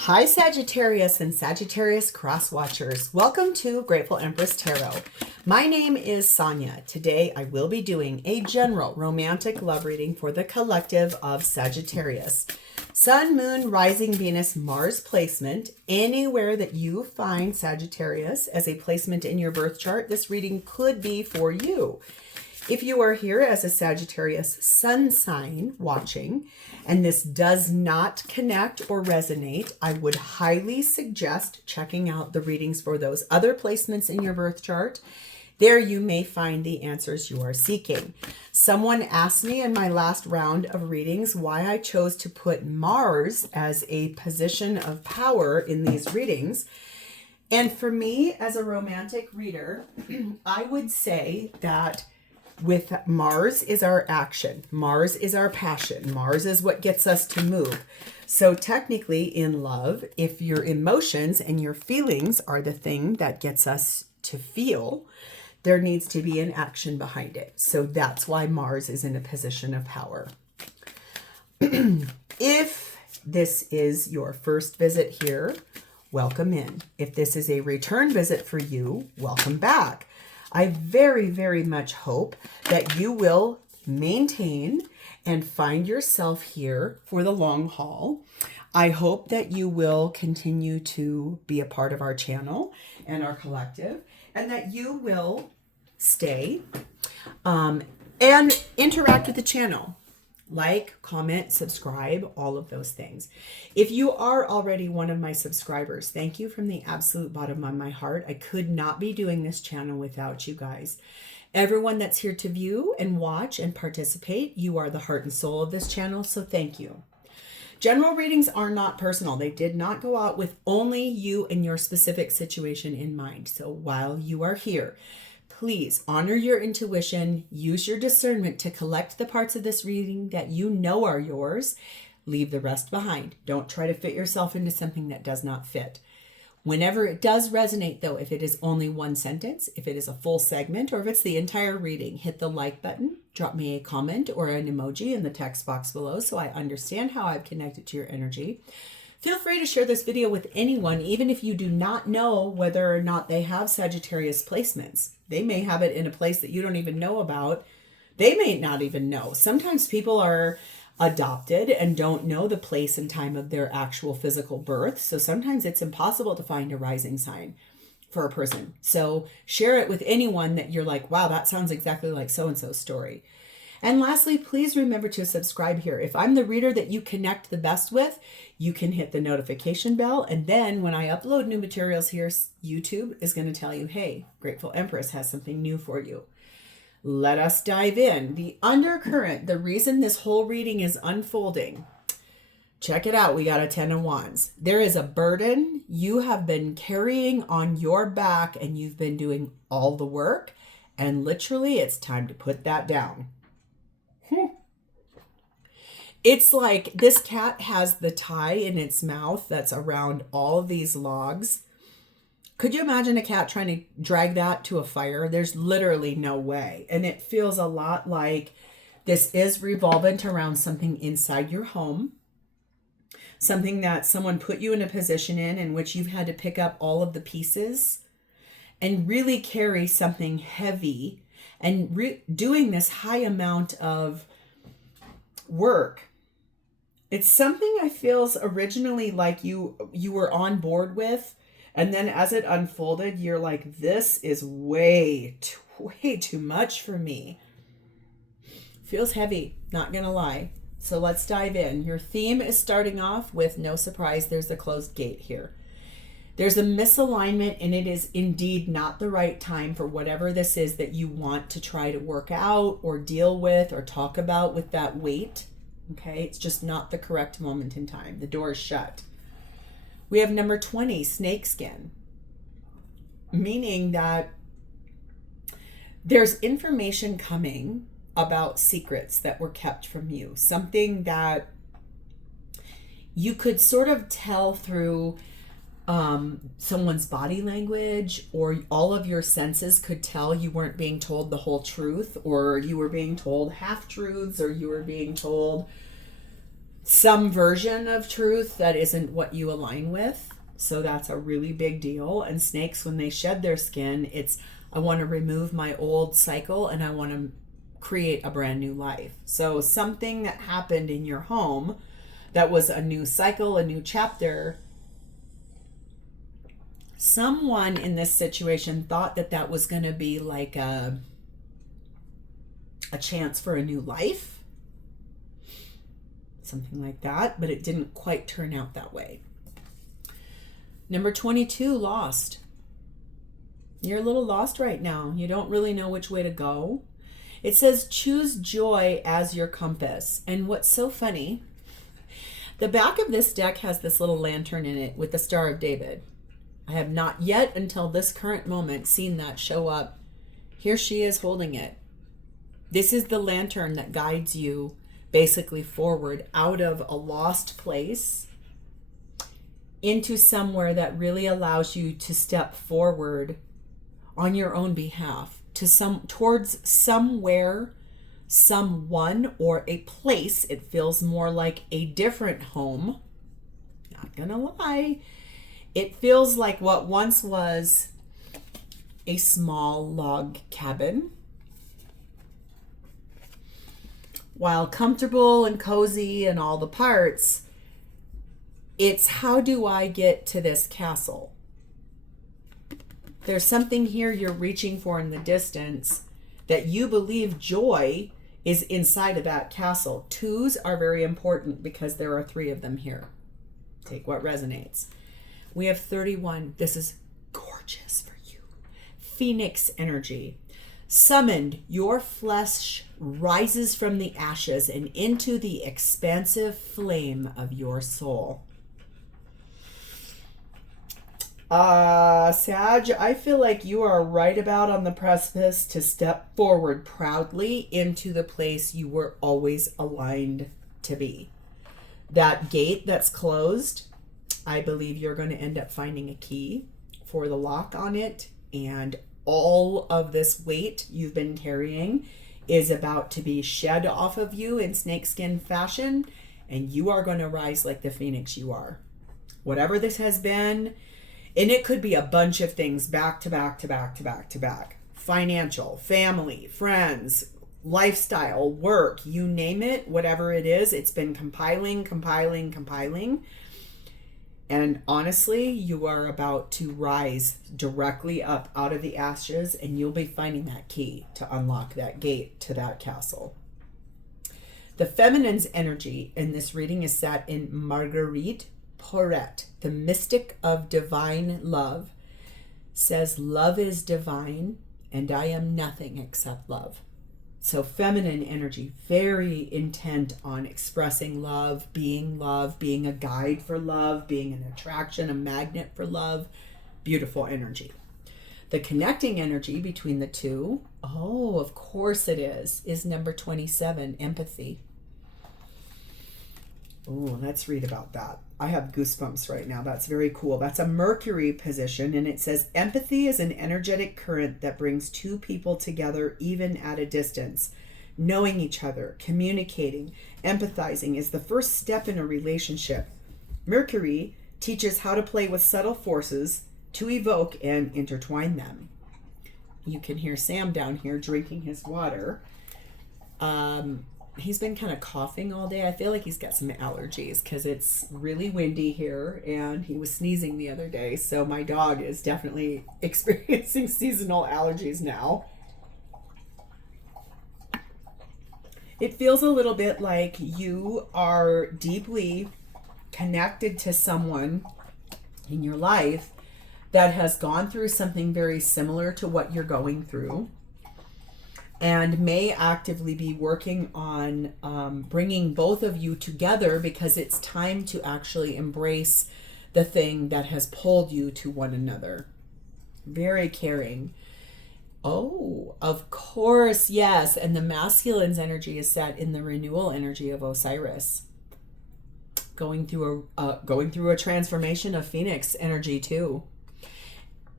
Hi, Sagittarius and Sagittarius cross watchers. Welcome to Grateful Empress Tarot. My name is Sonia. Today I will be doing a general romantic love reading for the collective of Sagittarius. Sun, Moon, Rising, Venus, Mars placement. Anywhere that you find Sagittarius as a placement in your birth chart, this reading could be for you. If you are here as a Sagittarius sun sign watching, and this does not connect or resonate, I would highly suggest checking out the readings for those other placements in your birth chart. There you may find the answers you are seeking. Someone asked me in my last round of readings why I chose to put Mars as a position of power in these readings. And for me, as a romantic reader, I would say that with Mars is our action. Mars is our passion. Mars is what gets us to move. So technically in love, if your emotions and your feelings are the thing that gets us to feel, there needs to be an action behind it. So that's why Mars is in a position of power. If this is your first visit here, welcome in. If this is a return visit for you, welcome back. I very, very much hope that you will maintain and find yourself here for the long haul. I hope that you will continue to be a part of our channel and our collective, and that you will stay and interact with the channel. Like, comment, subscribe, all of those things. If you are already one of my subscribers, thank you from the absolute bottom of my heart. I could not be doing this channel without you guys. Everyone that's here to view and watch and participate, you are the heart and soul of this channel, so thank you. General readings are not personal. They did not go out with only you and your specific situation in mind. So while you are here, please honor your intuition, use your discernment to collect the parts of this reading that you know are yours. Leave the rest behind. Don't try to fit yourself into something that does not fit. Whenever it does resonate, though, if it is only one sentence, if it is a full segment, or if it's the entire reading, hit the like button, drop me a comment or an emoji in the text box below so I understand how I've connected to your energy. Feel free to share this video with anyone, even if you do not know whether or not they have Sagittarius placements. They may have it in a place that you don't even know about. They may not even know. Sometimes people are adopted and don't know the place and time of their actual physical birth. So sometimes it's impossible to find a rising sign for a person. So share it with anyone that you're like, wow, that sounds exactly like so-and-so's story. And lastly, please remember to subscribe here. If I'm the reader that you connect the best with, you can hit the notification bell. And then when I upload new materials here, YouTube is going to tell you, hey, Grateful Empress has something new for you. Let us dive in. The undercurrent, the reason this whole reading is unfolding. Check it out. We got a 10 of Wands. There is a burden you have been carrying on your back and you've been doing all the work. And literally it's time to put that down. It's like this cat has the tie in its mouth that's around all of these logs. Could you imagine a cat trying to drag that to a fire? There's literally no way. And it feels a lot like this is revolvent around something inside your home. Something that someone put you in a position in which you've had to pick up all of the pieces and really carry something heavy. And doing this high amount of work. It's something I feels originally like you were on board with, and then as it unfolded, you're like, this is way too much for me. Feels heavy, not gonna lie. So let's dive in. Your theme is starting off with no surprise. There's a closed gate here. There's a misalignment, and it is indeed not the right time for whatever this is that you want to try to work out or deal with or talk about with that weight. Okay, it's just not the correct moment in time. The door is shut. We have number 20, snakeskin, meaning that there's information coming about secrets that were kept from you. Something that you could sort of tell through someone's body language, or all of your senses could tell you weren't being told the whole truth, or you were being told half truths, or you were being told some version of truth that isn't what you align with. So that's a really big deal. And snakes, when they shed their skin, it's, I want to remove my old cycle and I want to create a brand new life. So something that happened in your home that was a new cycle, a new chapter, someone in this situation thought that that was going to be like a chance for a new life, something like that, but it didn't quite turn out that way. Number 22, lost. You're a little lost right now. You don't really know which way to go. It says choose joy as your compass. And what's so funny, the back of this deck has this little lantern in it with the Star of David. I have not yet, until this current moment, seen that show up. Here she is holding it. This is the lantern that guides you basically forward out of a lost place into somewhere that really allows you to step forward on your own behalf to towards somewhere, someone, or a place. It feels more like a different home. Not gonna lie. It feels like what once was a small log cabin. While comfortable and cozy and all the parts, it's how do I get to this castle? There's something here you're reaching for in the distance that you believe joy is inside of that castle. Twos are very important because there are 3 of them here. Take what resonates. We have 31. This is gorgeous for you. Phoenix energy. Summoned, your flesh rises from the ashes and into the expansive flame of your soul. Sag, I feel like you are right about on the precipice to step forward proudly into the place you were always aligned to be. That gate that's closed, I believe you're going to end up finding a key for the lock on it, and all of this weight you've been carrying is about to be shed off of you in snakeskin fashion, and you are going to rise like the phoenix you are. Whatever this has been, and it could be a bunch of things back to back to back to back to back. Financial, family, friends, lifestyle, work, you name it, whatever it is, it's been compiling. And honestly, you are about to rise directly up out of the ashes, and you'll be finding that key to unlock that gate to that castle. The feminine's energy in this reading is sat in Marguerite Porret, the mystic of divine love, says love is divine and I am nothing except love. So feminine energy, very intent on expressing love, being a guide for love, being an attraction, a magnet for love. Beautiful energy. The connecting energy between the two, oh, of course it is number 27, empathy. Oh, let's read about that. I have goosebumps right now. That's very cool. That's a Mercury position, and it says empathy is an energetic current that brings 2 people together even at a distance. Knowing each other, communicating, empathizing is the first step in a relationship. Mercury teaches how to play with subtle forces to evoke and intertwine them. You can hear Sam down here drinking his water. He's been kind of coughing all day. I feel like he's got some allergies because it's really windy here, and he was sneezing the other day. So my dog is definitely experiencing seasonal allergies now. It feels a little bit like you are deeply connected to someone in your life that has gone through something very similar to what you're going through, and may actively be working on bringing both of you together because it's time to actually embrace the thing that has pulled you to one another. Very caring. Oh, of course, yes. And the masculine's energy is set in the renewal energy of Osiris. Going through a transformation of Phoenix energy too.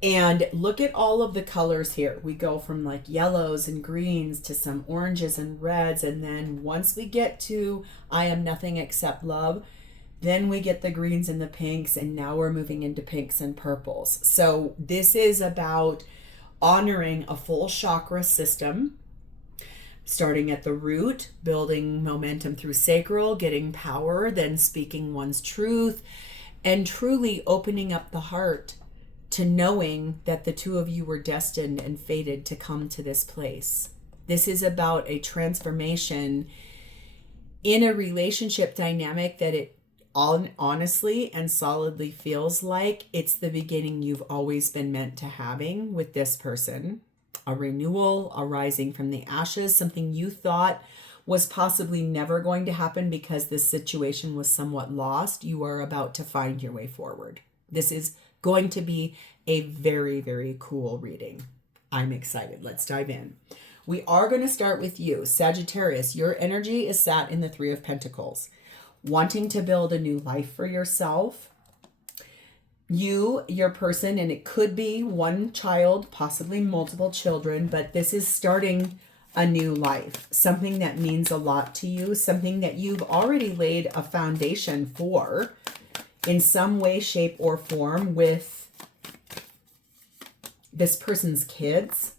And look at all of the colors here. We go from like yellows and greens to some oranges and reds. And then once we get to I am nothing except love, then we get the greens and the pinks. And now we're moving into pinks and purples. So this is about honoring a full chakra system, starting at the root, building momentum through sacral, getting power, then speaking one's truth, and truly opening up the heart to knowing that the two of you were destined and fated to come to this place. This is about a transformation in a relationship dynamic that it honestly and solidly feels like it's the beginning you've always been meant to having with this person. A renewal, a rising from the ashes, something you thought was possibly never going to happen because this situation was somewhat lost. You are about to find your way forward. This is going to be a very, very cool reading. I'm excited. Let's dive in. We are going to start with you, Sagittarius. Your energy is sat in the Three of Pentacles, wanting to build a new life for yourself. Your person, and it could be one child, possibly multiple children, but this is starting a new life, something that means a lot to you, something that you've already laid a foundation for in some way, shape, or form with this person's kids.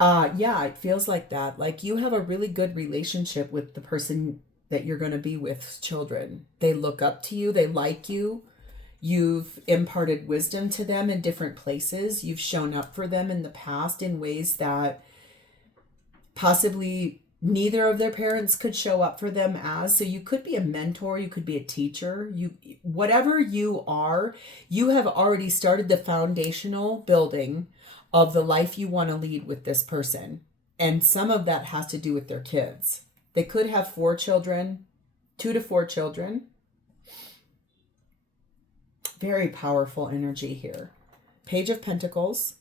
Yeah, it feels like that. Like you have a really good relationship with the person that you're going to be with, children. They look up to you. They like you. You've imparted wisdom to them in different places. You've shown up for them in the past in ways that possibly neither of their parents could show up for them as. So you could be a mentor. You could be a teacher. Whatever you are, you have already started the foundational building of the life you want to lead with this person. And some of that has to do with their kids. They could have 4 children, 2 to 4 children. Very powerful energy here. Page of Pentacles.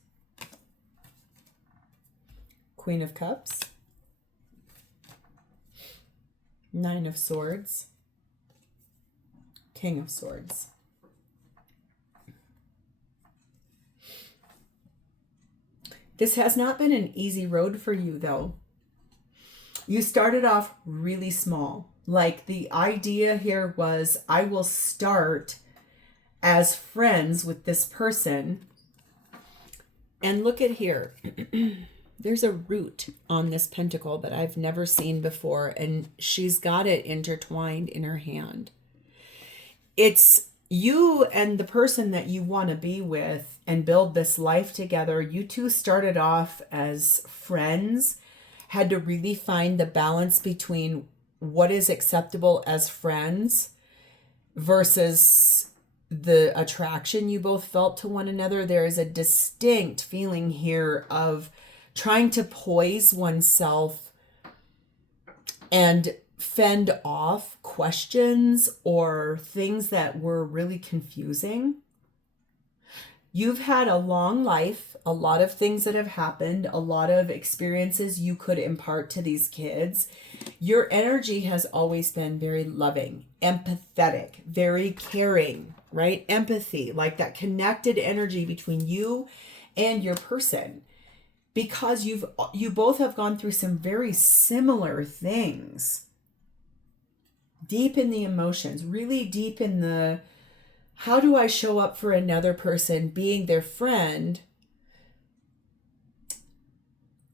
Queen of Cups. 9 of Swords. King of Swords. This has not been an easy road for you, though. You started off really small. Like the idea here was, I will start as friends with this person. And look at here. There's a root on this pentacle that I've never seen before. And she's got it intertwined in her hand. It's you and the person that you want to be with and build this life together. You two started off as friends, had to really find the balance between what is acceptable as friends versus the attraction you both felt to one another. There is a distinct feeling here of trying to poise oneself and fend off questions or things that were really confusing. You've had a long life, a lot of things that have happened, a lot of experiences you could impart to these kids. Your energy has always been very loving, empathetic, very caring, right? Empathy, like that connected energy between you and your person. Because you both have gone through some very similar things. Deep in the emotions, really deep in the, how do I show up for another person, being their friend,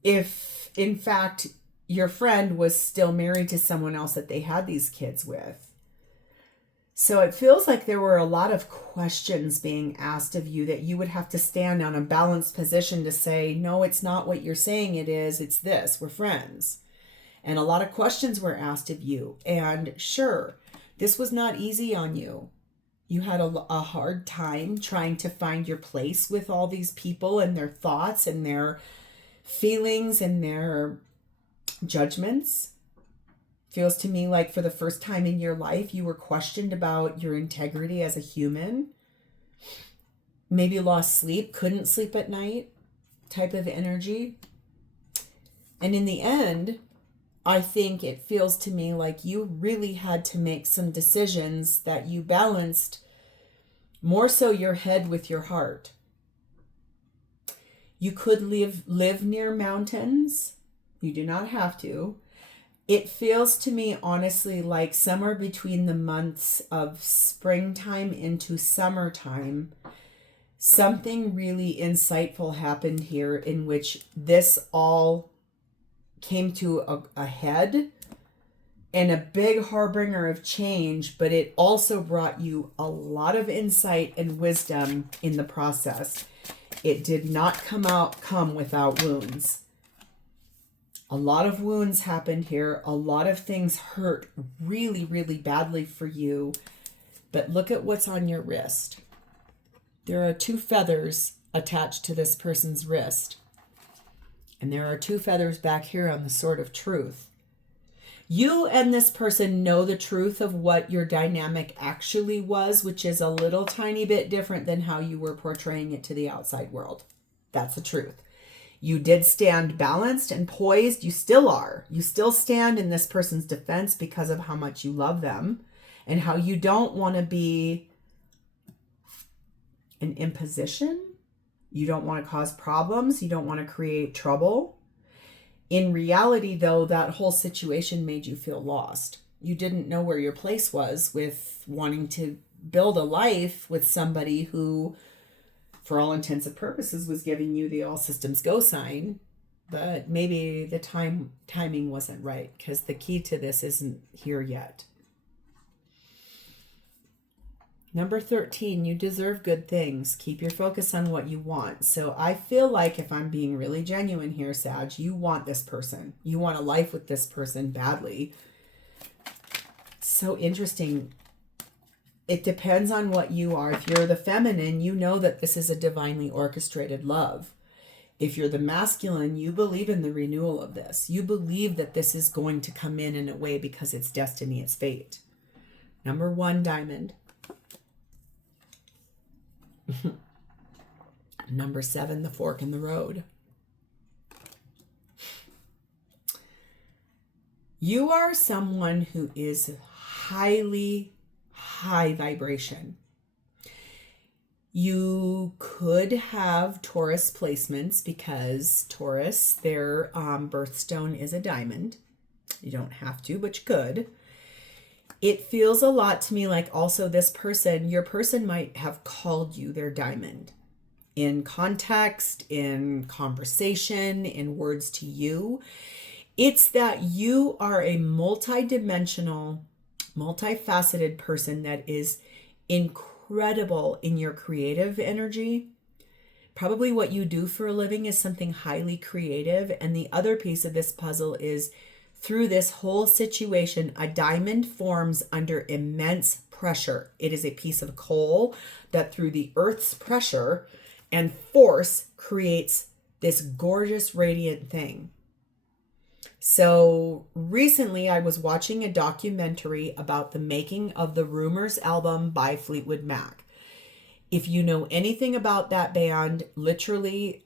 if in fact your friend was still married to someone else that they had these kids with. So it feels like there were a lot of questions being asked of you that you would have to stand on a balanced position to say, no, it's not what you're saying it is, it's this, we're friends. And a lot of questions were asked of you. And sure, this was not easy on you. You had a hard time trying to find your place with all these people and their thoughts and their feelings and their judgments. Feels to me like for the first time in your life, you were questioned about your integrity as a human. Maybe lost sleep, couldn't sleep at night type of energy. And in the end, I think it feels to me like you really had to make some decisions that you balanced more so your head with your heart. You could live near mountains. You do not have to. It feels to me, honestly, like somewhere between the months of springtime into summertime, something really insightful happened here in which this all came to a head and a big harbinger of change, but it also brought you a lot of insight and wisdom in the process. It did not come without wounds. A lot of wounds happened here. A lot of things hurt really, really badly for you. But look at what's on your wrist. There are 2 feathers attached to this person's wrist. And there are 2 feathers back here on the sword of truth. You and this person know the truth of what your dynamic actually was, which is a little tiny bit different than how you were portraying it to the outside world. That's the truth. You did stand balanced and poised. You still are. You still stand in this person's defense because of how much you love them and how you don't want to be an imposition. You don't want to cause problems. You don't want to create trouble. In reality, though, that whole situation made you feel lost. You didn't know where your place was with wanting to build a life with somebody who, for all intents and purposes, was giving you the all systems go sign, but maybe the timing wasn't right, because the key to this isn't here yet. Number 13, you deserve good things. Keep your focus on what you want. So I feel like, if I'm being really genuine here, Sag, you want this person. You want a life with this person badly. So interesting. It depends on what you are. If you're the feminine, you know that this is a divinely orchestrated love. If you're the masculine, you believe in the renewal of this. You believe that this is going to come in a way because it's destiny, it's fate. Number 1, diamond. Number 7, the fork in the road. You are someone who is high vibration. You could have Taurus placements because Taurus, their birthstone is a diamond. You don't have to, but you could. It feels a lot to me like also this person, your person might have called you their diamond in context, in conversation, in words to you. It's that you are a multidimensional, multifaceted person that is incredible in your creative energy. Probably what you do for a living is something highly creative. And the other piece of this puzzle is, through this whole situation, a diamond forms under immense pressure. It is a piece of coal that, through the earth's pressure and force, creates this gorgeous, radiant thing. So recently I was watching a documentary about the making of the Rumors album by Fleetwood Mac. If you know anything about that band, literally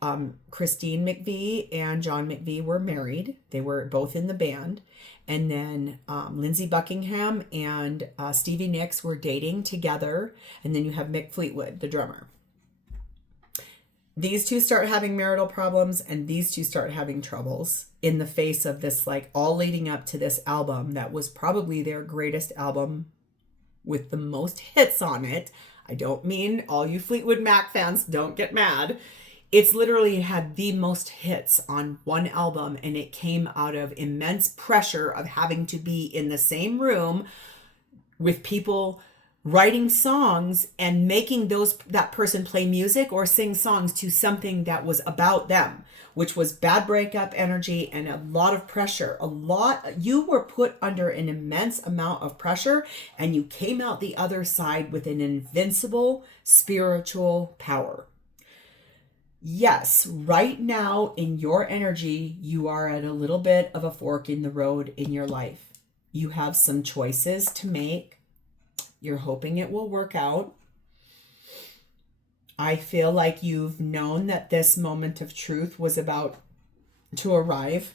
Christine McVie and John McVie were married. They were both in the band. And then Lindsey Buckingham and Stevie Nicks were dating together. And then you have Mick Fleetwood, the drummer. These two start having marital problems, and these two start having troubles in the face of this, like, all leading up to this album that was probably their greatest album with the most hits on it. I don't mean all you Fleetwood Mac fans, don't get mad. It's literally had the most hits on one album, and it came out of immense pressure of having to be in the same room with people writing songs and making that person play music or sing songs to something that was about them, which was bad breakup energy and a lot of pressure. You were put under an immense amount of pressure, and you came out the other side with an invincible spiritual power. Yes, right now in your energy, you are at a little bit of a fork in the road in your life. You have some choices to make. You're hoping it will work out. I feel like you've known that this moment of truth was about to arrive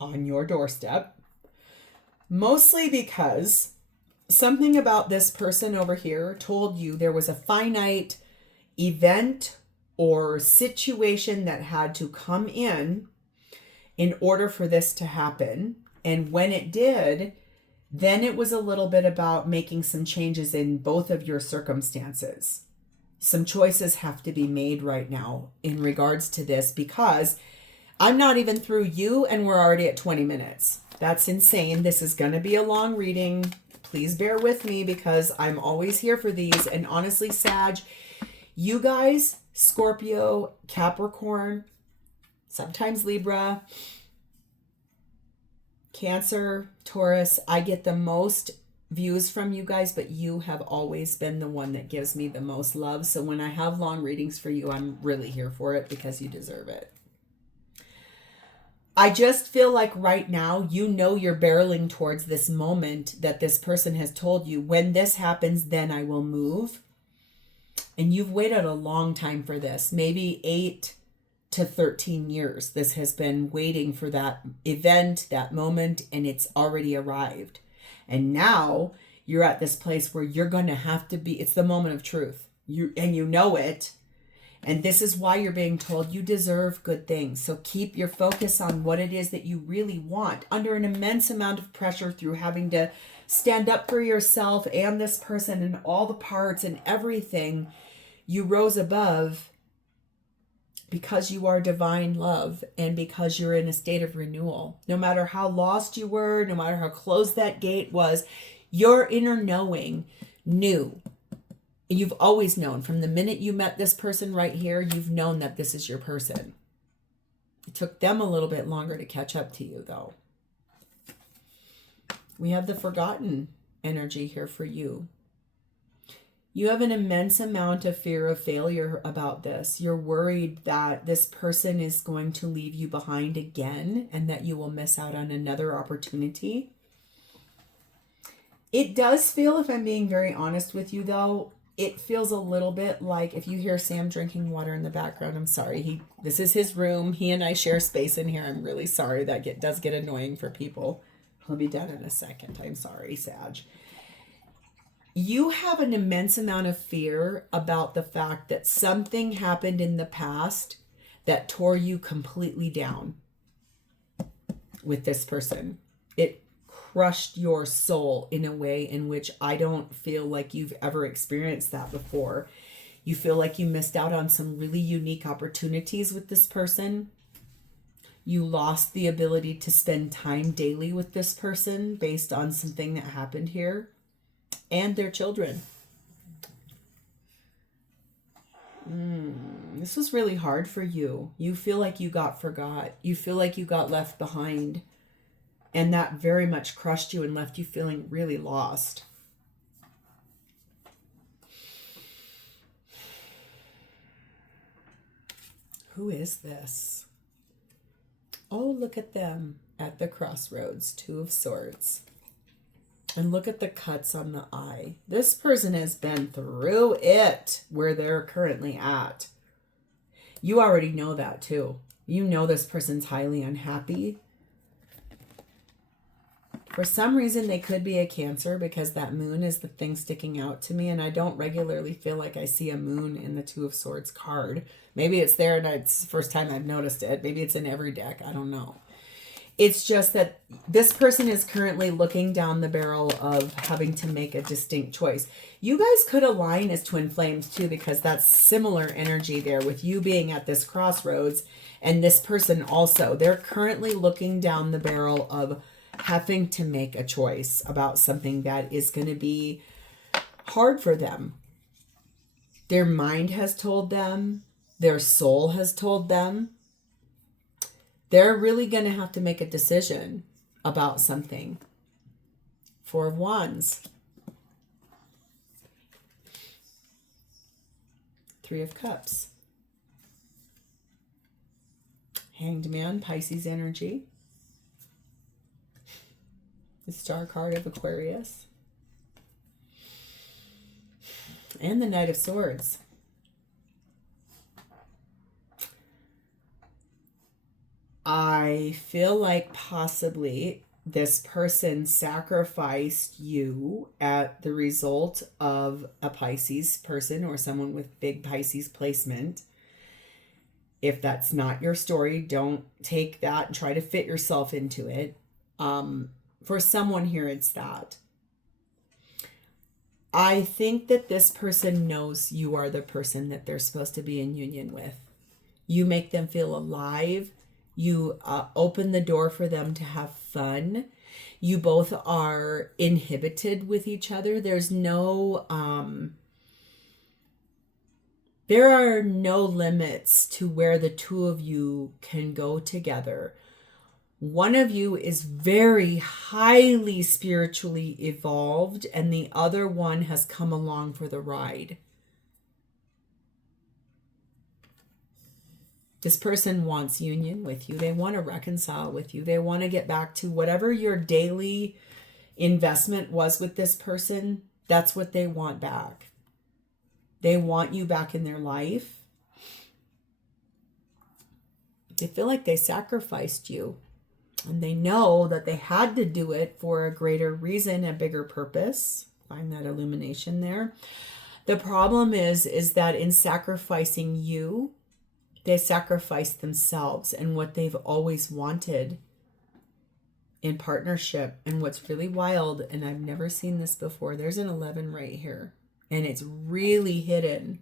on your doorstep, mostly because something about this person over here told you there was a finite event or situation that had to come in order for this to happen. And when it did, then it was a little bit about making some changes in both of your circumstances. Some choices have to be made right now in regards to this, because I'm not even through you and we're already at 20 minutes. That's insane. This is going to be a long reading. Please bear with me because I'm always here for these. And honestly, Sag, you guys, Scorpio, Capricorn, sometimes Libra, Cancer, Taurus, I get the most views from you guys, but you have always been the one that gives me the most love. So when I have long readings for you, I'm really here for it because you deserve it. I just feel like right now, you know, you're barreling towards this moment that this person has told you, when this happens, then I will move. And you've waited a long time for this, maybe 8 to 13 years. This has been waiting for that event, that moment, and it's already arrived. And now you're at this place where you're going to have to be, it's the moment of truth. You know it. And this is why you're being told you deserve good things. So keep your focus on what it is that you really want, under an immense amount of pressure through having to stand up for yourself and this person and all the parts and everything. You rose above because you are divine love and because you're in a state of renewal. No matter how lost you were, no matter how closed that gate was, your inner knowing knew. You've always known from the minute you met this person right here, you've known that this is your person. It took them a little bit longer to catch up to you, though. We have the forgotten energy here for you. You have an immense amount of fear of failure about this. You're worried that this person is going to leave you behind again and that you will miss out on another opportunity. It does feel, if I'm being very honest with you, though, it feels a little bit like, if you hear Sam drinking water in the background, I'm sorry. This is his room. He and I share space in here. I'm really sorry. That does get annoying for people. He'll be done in a second. I'm sorry, Sag. You have an immense amount of fear about the fact that something happened in the past that tore you completely down with this person. It crushed your soul in a way in which I don't feel like you've ever experienced that before. You feel like you missed out on some really unique opportunities with this person. You lost the ability to spend time daily with this person based on something that happened here. And their children. This was really hard for you. You feel like you got forgot. You feel like you got left behind. And that very much crushed you and left you feeling really lost. Who is this? Oh, look at them at the crossroads. 2 of Swords. And look at the cuts on the eye. This person has been through it where they're currently at. You already know that too. You know this person's highly unhappy. For some reason, they could be a Cancer because that moon is the thing sticking out to me. And I don't regularly feel like I see a moon in the 2 of Swords card. Maybe it's there and it's the first time I've noticed it. Maybe it's in every deck. I don't know. It's just that this person is currently looking down the barrel of having to make a distinct choice. You guys could align as twin flames too, because that's similar energy there with you being at this crossroads and this person also. They're currently looking down the barrel of having to make a choice about something that is going to be hard for them. Their mind has told them, their soul has told them. They're really going to have to make a decision about something. 4 of Wands. 3 of Cups. Hanged Man, Pisces energy. The Star card of Aquarius. And the Knight of Swords. I feel like possibly this person sacrificed you at the result of a Pisces person or someone with big Pisces placement. If that's not your story, don't take that and try to fit yourself into it. For someone here, it's that. I think that this person knows you are the person that they're supposed to be in union with. You make them feel alive. You open the door for them to have fun. You both are inhibited with each other. There are no limits to where the two of you can go together. One of you is very highly spiritually evolved, and the other one has come along for the ride. This person wants union with you. They want to reconcile with you. They want to get back to whatever your daily investment was with this person. That's what they want back. They want you back in their life. They feel like they sacrificed you. And they know that they had to do it for a greater reason, a bigger purpose. Find that illumination there. The problem is that in sacrificing you, they sacrifice themselves and what they've always wanted in partnership. And what's really wild, and I've never seen this before, there's an 11 right here. And it's really hidden.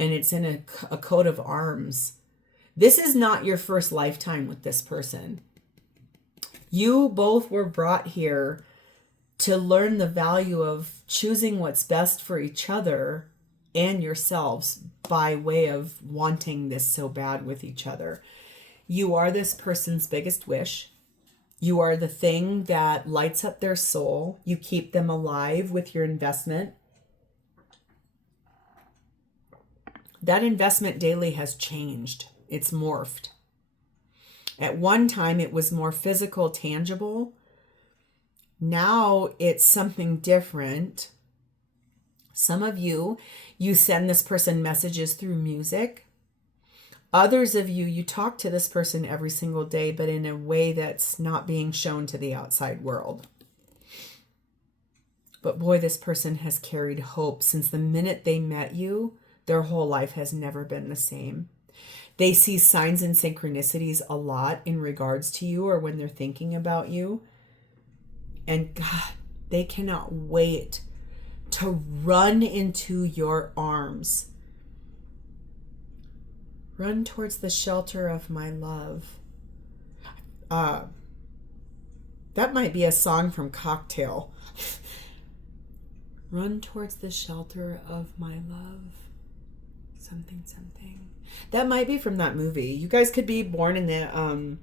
And it's in a coat of arms. This is not your first lifetime with this person. You both were brought here to learn the value of choosing what's best for each other and yourselves by way of wanting this so bad with each other. You are this person's biggest wish. You are the thing that lights up their soul. You keep them alive with your investment. That investment daily has changed. It's morphed. At one time, it was more physical, tangible. Now it's something different. Some of you send this person messages through music. Others of you talk to this person every single day, but in a way that's not being shown to the outside world. But boy, this person has carried hope since the minute they met you. Their whole life has never been the same. They see signs and synchronicities a lot in regards to you or when they're thinking about you. And God, they cannot wait to run into your arms. Run towards the shelter of my love. That might be a song from Cocktail. Run towards the shelter of my love. Something, something. That might be from that movie. You guys could be born in the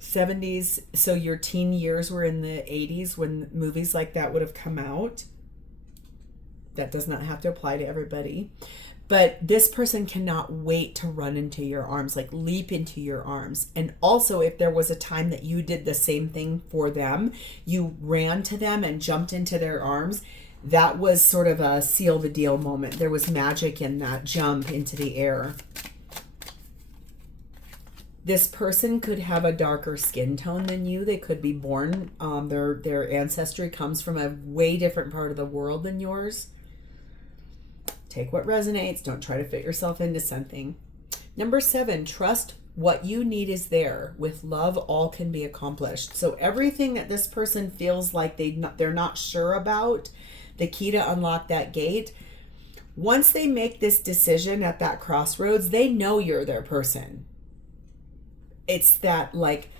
70s, so your teen years were in the 80s when movies like that would have come out. That does not have to apply to everybody. But this person cannot wait to run into your arms, like leap into your arms. And also, if there was a time that you did the same thing for them, you ran to them and jumped into their arms, that was sort of a seal the deal moment. There was magic in that jump into the air. This person could have a darker skin tone than you. They could be born, their ancestry comes from a way different part of the world than yours. Take what resonates. Don't try to fit yourself into something. Number 7, trust what you need is there. With love, all can be accomplished. So everything that this person feels like they're not sure about, the key to unlock that gate, once they make this decision at that crossroads, they know you're their person. It's that, like,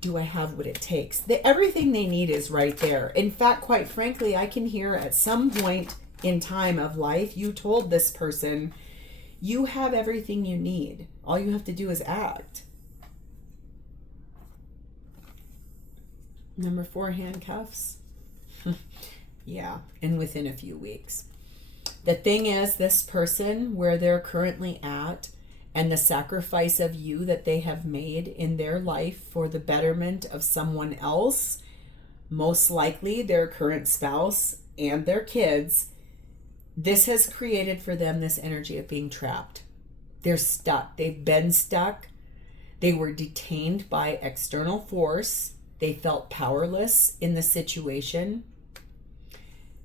do I have what it takes? Everything they need is right there. In fact, quite frankly, I can hear at some point in time of life, you told this person, you have everything you need. All you have to do is act. Number 4, handcuffs. Yeah, and within a few weeks. The thing is, this person, where they're currently at, and the sacrifice of you that they have made in their life for the betterment of someone else, most likely their current spouse and their kids, this has created for them this energy of being trapped. They're stuck. They've been stuck. They were detained by external force. They felt powerless in the situation.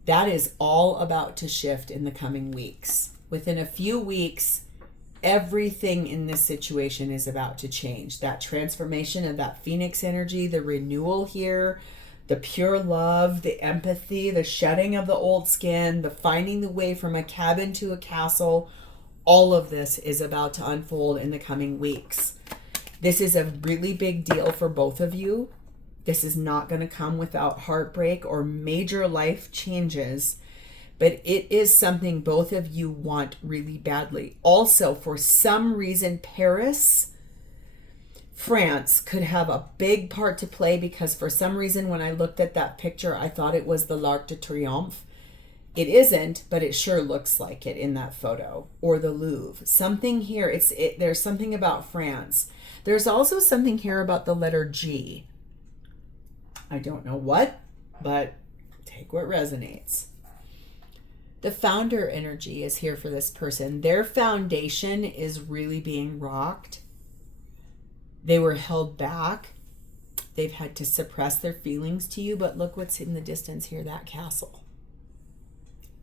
That is all about to shift in the coming weeks. Within a few weeks, everything in this situation is about to change. That transformation of that Phoenix energy, the renewal here, the pure love, the empathy, the shedding of the old skin, the finding the way from a cabin to a castle, all of this is about to unfold in the coming weeks. This is a really big deal for both of you. This is not going to come without heartbreak or major life changes, but it is something both of you want really badly. Also, for some reason, Paris, France could have a big part to play, because for some reason, when I looked at that picture, I thought it was the l'Arc de Triomphe. It isn't, but it sure looks like it in that photo. Or the Louvre. Something here, there's something about France. There's also something here about the letter G. I don't know what, but take what resonates. The founder energy is here for this person. Their foundation is really being rocked. They were held back. They've had to suppress their feelings to you, but look what's in the distance here, that castle.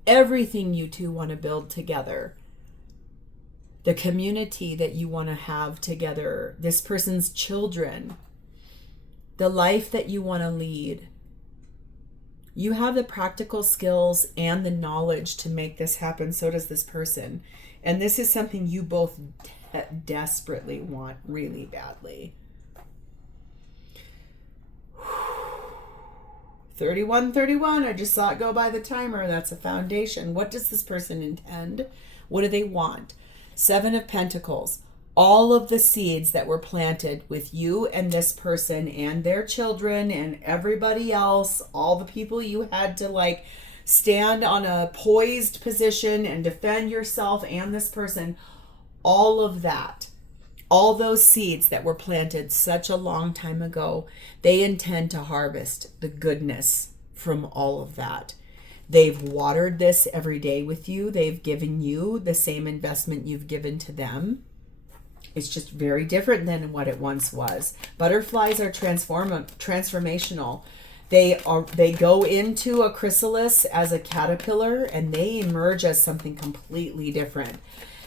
Everything you two want to build together. The community that you want to have together. This person's children. The life that you want to lead. You have the practical skills and the knowledge to make this happen. So does this person. And this is something you both desperately want really badly. 3131. I just saw it go by the timer. That's a foundation. What does this person intend? What do they want? 7 of Pentacles. All of the seeds that were planted with you and this person and their children and everybody else, all the people you had to stand on a poised position and defend yourself and this person, all of that, all those seeds that were planted such a long time ago, they intend to harvest the goodness from all of that. They've watered this every day with you. They've given you the same investment you've given to them. It's just very different than what it once was. Butterflies are transformational. They go into a chrysalis as a caterpillar and they emerge as something completely different.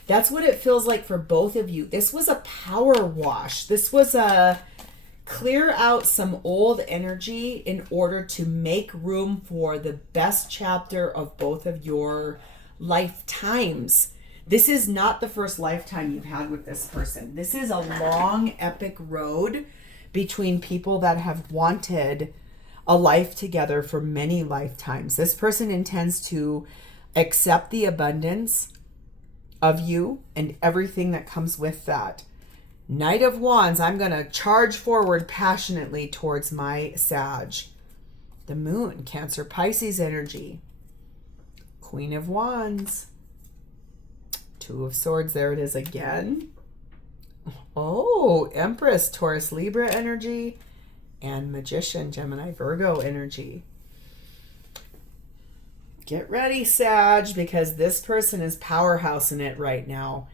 That's what it feels like for both of you. This was a power wash. This was a clear out some old energy in order to make room for the best chapter of both of your lifetimes. This is not the first lifetime you've had with this person. This is a long, epic road between people that have wanted a life together for many lifetimes. This person intends to accept the abundance of you and everything that comes with that. Knight of Wands, I'm going to charge forward passionately towards my Sag. The Moon, Cancer, Pisces energy. Queen of Wands. 2 of Swords, there it is again. Oh, Empress, Taurus, Libra energy. And Magician, Gemini, Virgo energy. Get ready, Sag, because this person is powerhousing it right now.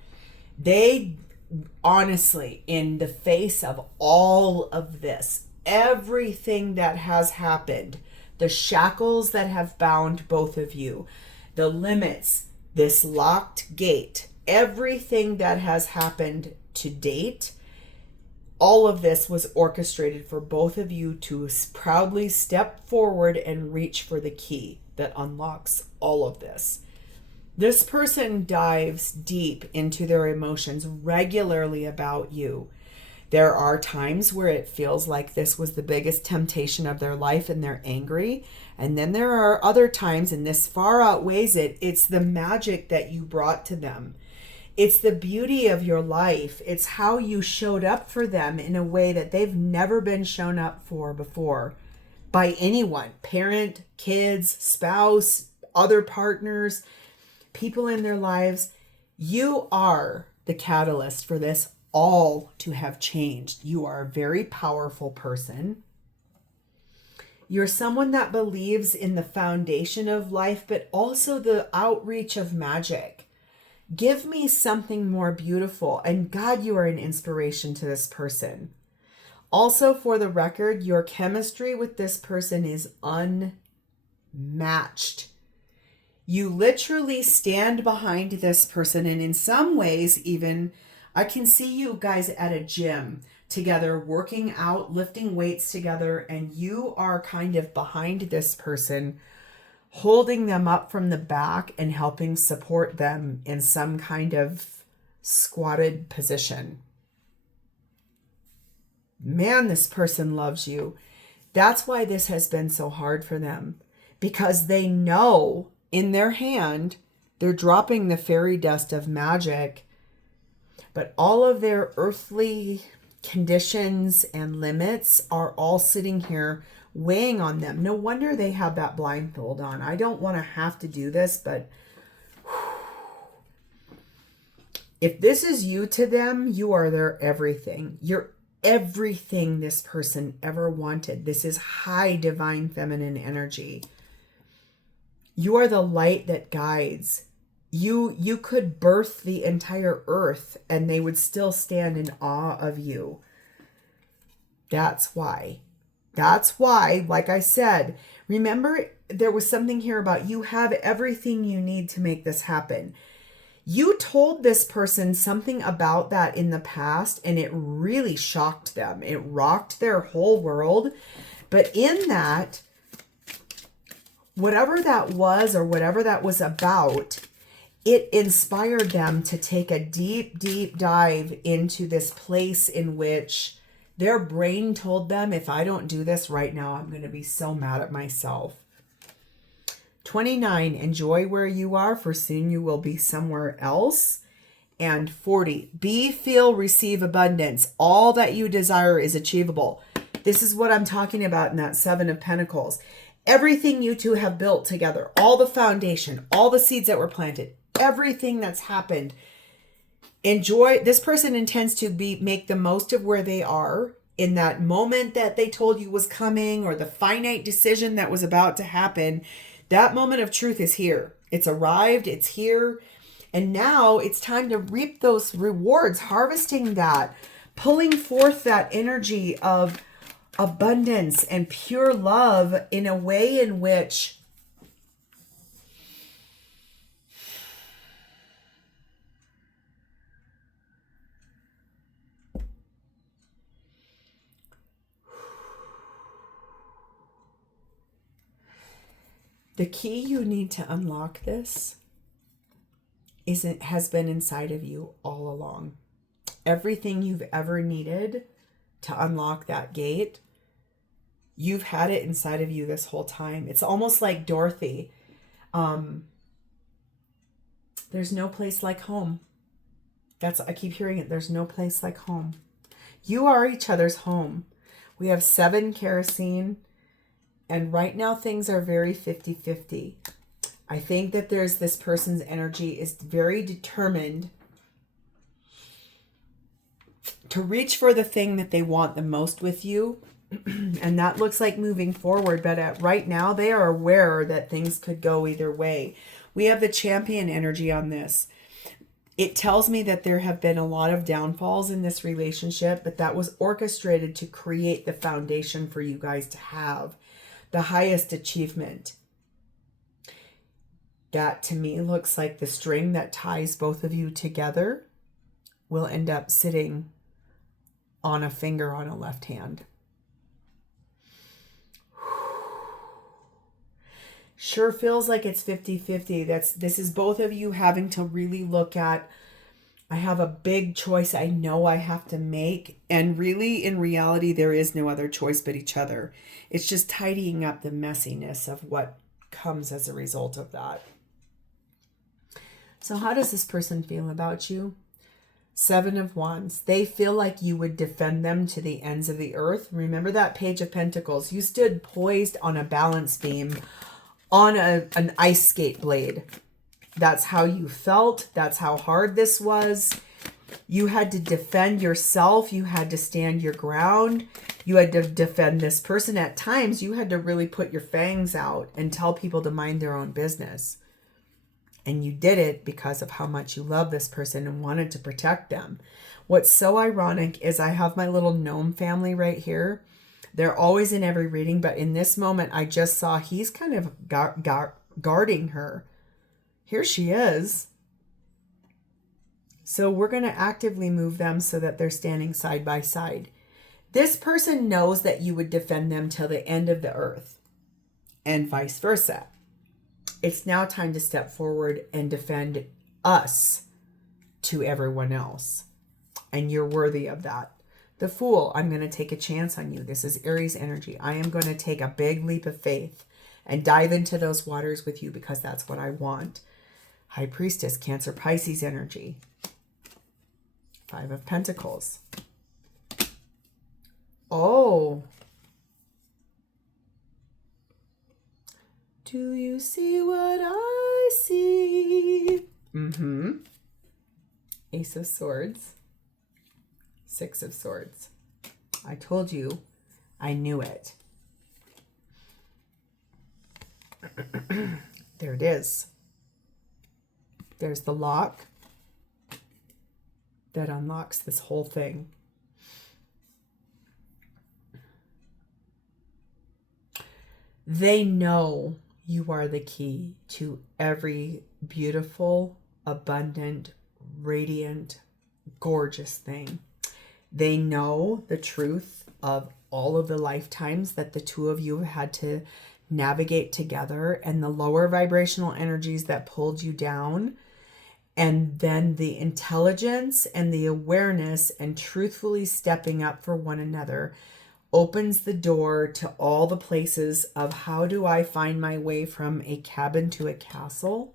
They honestly, in the face of all of this, everything that has happened, the shackles that have bound both of you, the limits, this locked gate, everything that has happened to date, all of this was orchestrated for both of you to proudly step forward and reach for the key that unlocks all of this. This person dives deep into their emotions regularly about you. There are times where it feels like this was the biggest temptation of their life and they're angry. And then there are other times, and this far outweighs it, it's the magic that you brought to them. It's the beauty of your life. It's how you showed up for them in a way that they've never been shown up for before by anyone. Parent, kids, spouse, other partners, people in their lives. You are the catalyst for this all to have changed. You are a very powerful person. You're someone that believes in the foundation of life, but also the outreach of magic. Give me something more beautiful. And God, you are an inspiration to this person. Also, for the record, your chemistry with this person is unmatched. You literally stand behind this person, and in some ways, even I can see you guys at a gym together, working out, lifting weights together, and you are kind of behind this person, holding them up from the back and helping support them in some kind of squatted position. Man, this person loves you. That's why this has been so hard for them, because they know in their hand they're dropping the fairy dust of magic, but all of their earthly conditions and limits are all sitting here weighing on them. No wonder they have that blindfold on. I don't want to have to do this, but if this is you to them, you are their everything. You're everything this person ever wanted. This is high divine feminine energy. You are the light that guides. You could birth the entire earth and they would still stand in awe of you. That's why. That's why, like I said, remember there was something here about you have everything you need to make this happen. You told this person something about that in the past and it really shocked them. It rocked their whole world. But in that, whatever that was or whatever that was about, it inspired them to take a deep, deep dive into this place in which their brain told them, if I don't do this right now, I'm going to be so mad at myself. 29, enjoy where you are, for soon you will be somewhere else. And 40, be, feel, receive abundance. All that you desire is achievable. This is what I'm talking about in that 7 of Pentacles. Everything you two have built together, all the foundation, all the seeds that were planted, everything that's happened. Enjoy. This person intends to make the most of where they are in that moment that they told you was coming, or the finite decision that was about to happen. That moment of truth is here. It's arrived. It's here. And now it's time to reap those rewards, harvesting that, pulling forth that energy of abundance and pure love in a way in which the key you need to unlock this has been inside of you all along. Everything you've ever needed to unlock that gate, you've had it inside of you this whole time. It's almost like Dorothy. There's no place like home. I keep hearing it. There's no place like home. You are each other's home. We have 7 kerosene. And right now things are very 50-50. I think that there's this person's energy is very determined to reach for the thing that they want the most with you. And that looks like moving forward. But right now they are aware that things could go either way. We have the Champion energy on this. It tells me that there have been a lot of downfalls in this relationship, but that was orchestrated to create the foundation for you guys to have the highest achievement. That to me looks like the string that ties both of you together will end up sitting on a finger on a left hand. Sure feels like it's 50-50. This is both of you having to really look at, I have a big choice I know I have to make. And really, in reality, there is no other choice but each other. It's just tidying up the messiness of what comes as a result of that. So how does this person feel about you? 7 of Wands. They feel like you would defend them to the ends of the earth. Remember that Page of Pentacles. You stood poised on a balance beam on an ice skate blade. That's how you felt. That's how hard this was. You had to defend yourself. You had to stand your ground. You had to defend this person. At times, you had to really put your fangs out and tell people to mind their own business. And you did it because of how much you love this person and wanted to protect them. What's so ironic is I have my little gnome family right here. They're always in every reading, but in this moment, I just saw he's kind of guarding her. Here she is. So we're going to actively move them so that they're standing side by side. This person knows that you would defend them till the end of the earth, and vice versa. It's now time to step forward and defend us to everyone else. And you're worthy of that. The Fool, I'm going to take a chance on you. This is Aries energy. I am going to take a big leap of faith and dive into those waters with you because that's what I want. High Priestess, Cancer, Pisces energy. 5 of Pentacles. Oh. Do you see what I see? Ace of Swords. 6 of Swords. I told you, I knew it. There it is. There's the lock that unlocks this whole thing. They know you are the key to every beautiful, abundant, radiant, gorgeous thing. They know the truth of all of the lifetimes that the two of you have had to navigate together and the lower vibrational energies that pulled you down. And then the intelligence and the awareness and truthfully stepping up for one another opens the door to all the places of how do I find my way from a cabin to a castle?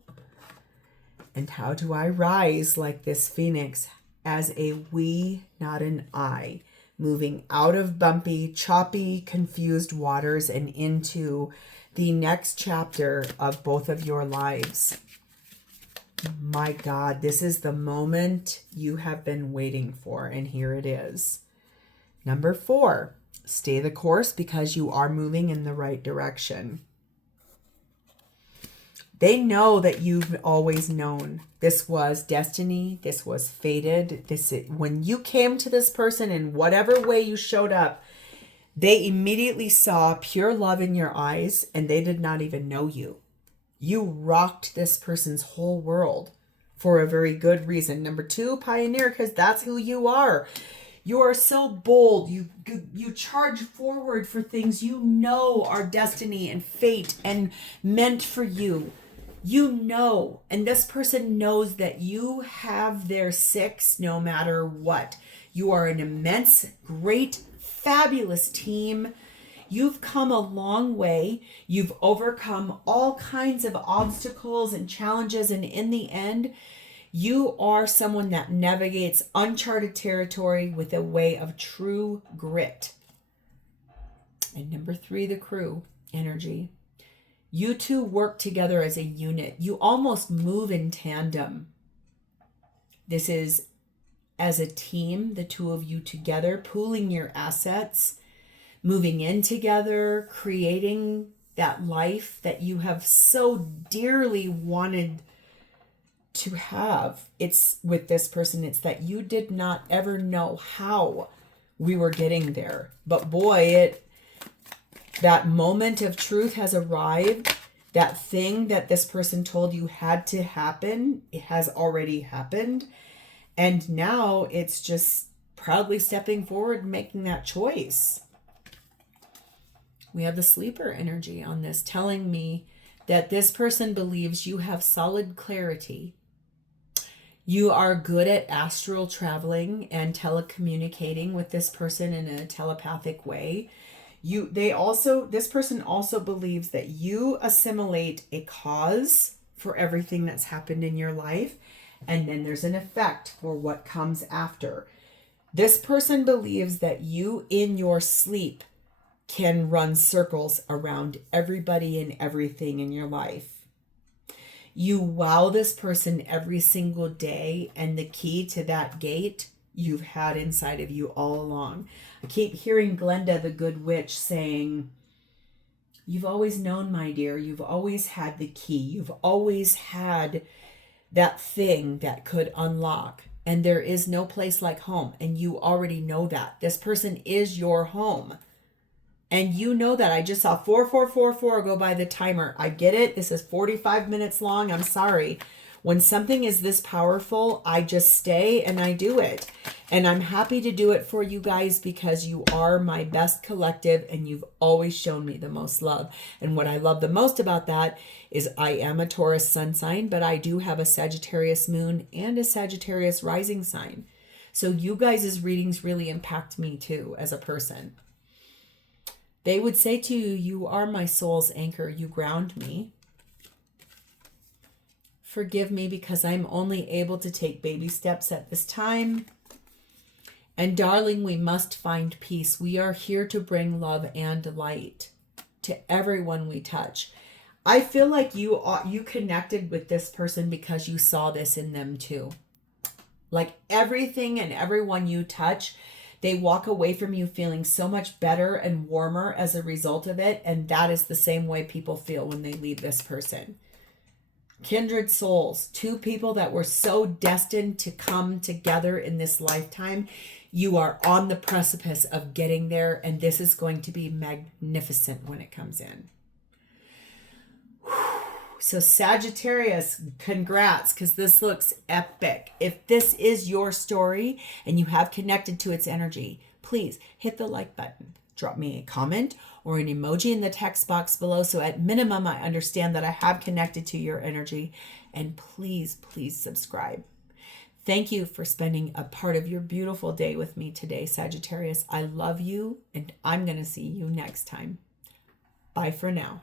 And how do I rise like this phoenix as a we, not an I, moving out of bumpy, choppy, confused waters and into the next chapter of both of your lives. My God, this is the moment you have been waiting for, and here it is. Number 4, stay the course because you are moving in the right direction. They know that you've always known this was destiny. This was fated. When you came to this person in whatever way you showed up, they immediately saw pure love in your eyes and they did not even know you. You rocked this person's whole world for a very good reason. Number 2, pioneer, because that's who you are. You are so bold. You charge forward for things you know are destiny and fate and meant for you. You know, and this person knows that you have their 6 no matter what. You are an immense, great, fabulous team. You've come a long way. You've overcome all kinds of obstacles and challenges. And in the end, you are someone that navigates uncharted territory with a way of true grit. And number 3, the Crew energy. You two work together as a unit. You almost move in tandem. This is as a team, the two of you together, pooling your assets, moving in together, creating that life that you have so dearly wanted to have. It's with this person, it's that you did not ever know how we were getting there. But boy, that moment of truth has arrived. That thing that this person told you had to happen, it has already happened. And now it's just proudly stepping forward and making that choice. We have the Sleeper energy on this, telling me that this person believes you have solid clarity. You are good at astral traveling and telecommunicating with this person in a telepathic way. This person also believes that you assimilate a cause for everything that's happened in your life, and then there's an effect for what comes after. This person believes that you in your sleep can run circles around everybody and everything in your life. You wow this person every single day, and the key to that gate you've had inside of you all along. I keep hearing Glenda, the good witch, saying, You've always known, my dear. You've always had the key. You've always had that thing that could unlock. And there is no place like home. And you already know that. This person is your home. And you know that. I just saw 4444 go by the timer. I get it. This is 45 minutes long. I'm sorry. When something is this powerful, I just stay and I do it. And I'm happy to do it for you guys because you are my best collective and you've always shown me the most love. And what I love the most about that is I am a Taurus sun sign, but I do have a Sagittarius moon and a Sagittarius rising sign. So you guys' readings really impact me too as a person. They would say to you, you are my soul's anchor. You ground me. Forgive me because I'm only able to take baby steps at this time. And darling, we must find peace. We are here to bring love and light to everyone we touch. I feel like you connected with this person because you saw this in them too. Like everything and everyone you touch, they walk away from you feeling so much better and warmer as a result of it. And that is the same way people feel when they leave this person. Kindred souls, two people that were so destined to come together in this lifetime. You are on the precipice of getting there, and this is going to be magnificent when it comes in. So Sagittarius, congrats, because this looks epic. If this is your story and you have connected to its energy, please hit the like button. Drop me a comment or an emoji in the text box below so at minimum I understand that I have connected to your energy. And please, please subscribe. Thank you for spending a part of your beautiful day with me today, Sagittarius. I love you, and I'm going to see you next time. Bye for now.